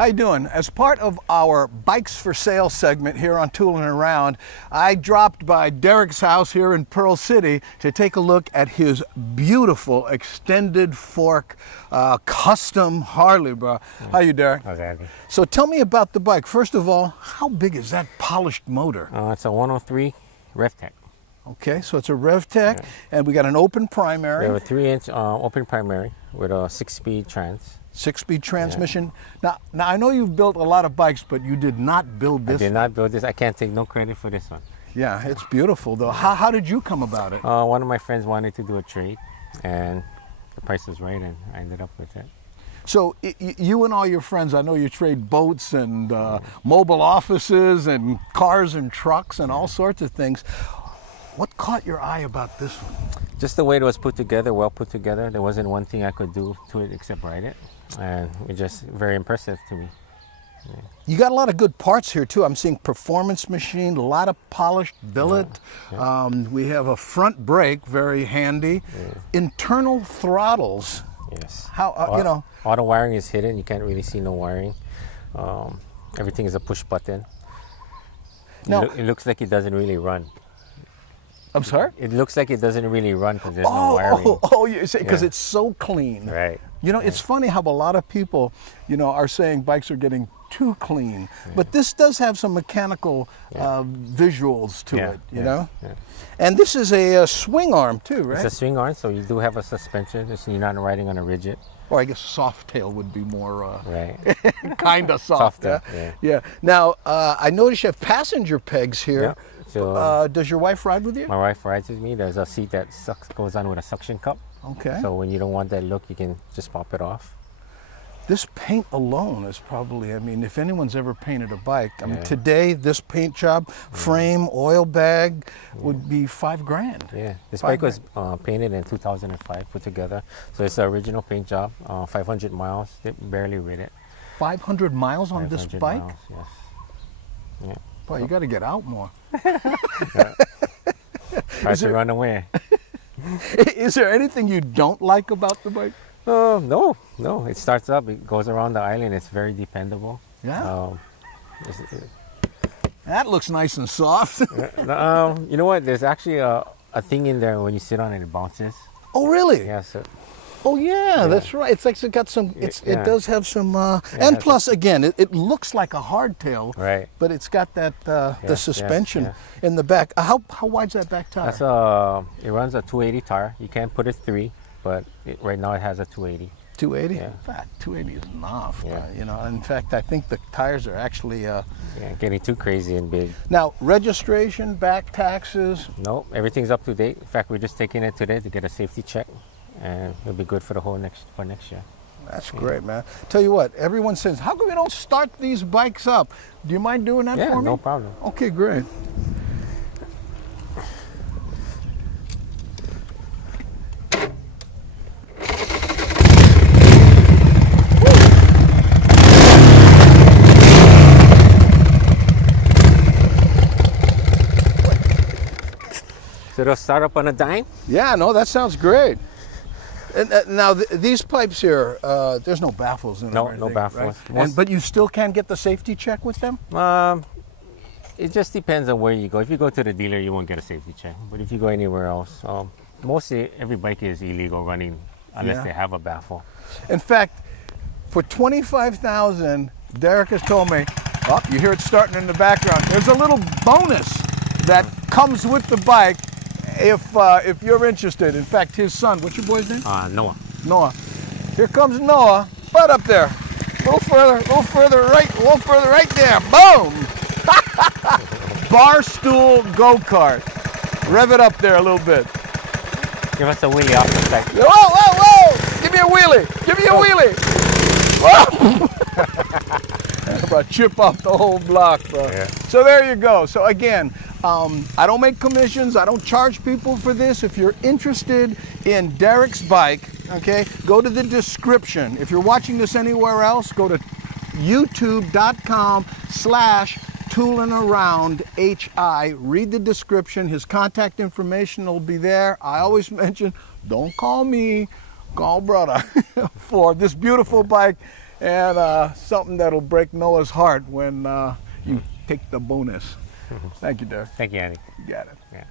How you doing? As part of our Bikes for Sale segment here on Tooling Around, I dropped by Derrick's house here in Pearl City to take a look at his beautiful extended fork custom Harley, bro. How you, Derrick? Okay. So tell me about the bike. First of all, how big is that polished motor? It's a 103 RevTek. Okay, so it's a RevTek, and we got an open primary. We have a 3-inch open primary with a 6-speed trans. 6-speed transmission. Now I know you've built a lot of bikes, but you did not build this. I did not build this. I can't take no credit for this one. Yeah, it's beautiful though. How did you come about it? One of my friends wanted to do a trade, and the price was right, and I ended up with it. So you and all your friends, I know you trade boats and mobile offices and cars and trucks and all sorts of things. What caught your eye about this one? Just the way it was put together, well put together. There wasn't one thing I could do to it except ride it. And it's just very impressive to me. Yeah. You got a lot of good parts here too. I'm seeing performance machine, a lot of polished billet. Yeah. We have a front brake, very handy. Yeah. Internal throttles. Yes. How you know? All the wiring is hidden. You can't really see no wiring. Everything is a push button. Now, it looks like it doesn't really run. I'm sorry? It looks like it doesn't really run because there's no wiring. Because it's so clean. Right. You know, it's funny how a lot of people, you know, are saying bikes are getting too clean. Yeah. But this does have some mechanical visuals to it, you know? Yeah. And this is a swing arm too, right? It's a swing arm, so you do have a suspension. So you're not riding on a rigid. Or I guess soft tail would be more right. kind of soft. Yeah. Now, I notice you have passenger pegs here. Yeah. So, does your wife ride with you? My wife rides with me. There's a seat that goes on with a suction cup. Okay. So when you don't want that look, you can just pop it off. This paint alone is probably, I mean, if anyone's ever painted a bike, I mean, today, this paint job, frame, oil bag, would be $5,000. Yeah, this bike was painted in 2005, put together. So it's the original paint job, 500 miles, it barely rid it. 500 miles on this bike? Miles, yes. Yeah. Boy, you got to get out more. Try to run away. Is there anything you don't like about the bike? No. It starts up, it goes around the island, it's very dependable. Yeah. That looks nice and soft. You know what? There's actually a thing in there when you sit on it, it bounces. Oh, really? Yeah. So, oh, yeah, that's right. It's like it's got some. It does have some. And plus, again, it looks like a hardtail. Right. But it's got that the suspension in the back. How wide's that back tire? That's it runs a 280 tire. You can put it 3, but right now it has a 280. 280? Yeah. In fact, 280 is enough. Yeah. You know, in fact, I think the tires are actually. Getting too crazy and big. Now, registration, back taxes. No, everything's up to date. In fact, we're just taking it today to get a safety check, and it'll be good for the whole next year. That's great, man. Tell you what, everyone says, how come we don't start these bikes up? Do you mind doing that for me? Yeah, no problem. Okay, great. So it'll start up on a dime? Yeah, no, that sounds great. And now these pipes here, there's no baffles in them. No baffles. Right? But you still can't get the safety check with them? It just depends on where you go. If you go to the dealer, you won't get a safety check. But if you go anywhere else, mostly every bike is illegal running unless they have a baffle. In fact, for $25,000, Derrick has told me, oh, you hear it starting in the background, there's a little bonus that comes with the bike if you're interested. In fact, his son, what's your boy's name? Noah. Noah. Here comes Noah. Right up there. A little further right there. Boom! Bar stool go-kart. Rev it up there a little bit. Give us a wheelie off the side. Whoa! Give me a wheelie! Give me a wheelie! Whoa! About chip off the whole block, bro. Yeah. So there you go. So again, I don't make commissions. I don't charge people for this. If you're interested in Derrick's bike, okay, go to the description. If you're watching this anywhere else, go to youtube.com/toolinaroundhi. Read the description. His contact information will be there. I always mention, don't call me, call brother for this beautiful bike. and something that'll break Noah's heart when you take the bonus. Thank you, Derrick. Thank you, Andy. You got it. Yeah.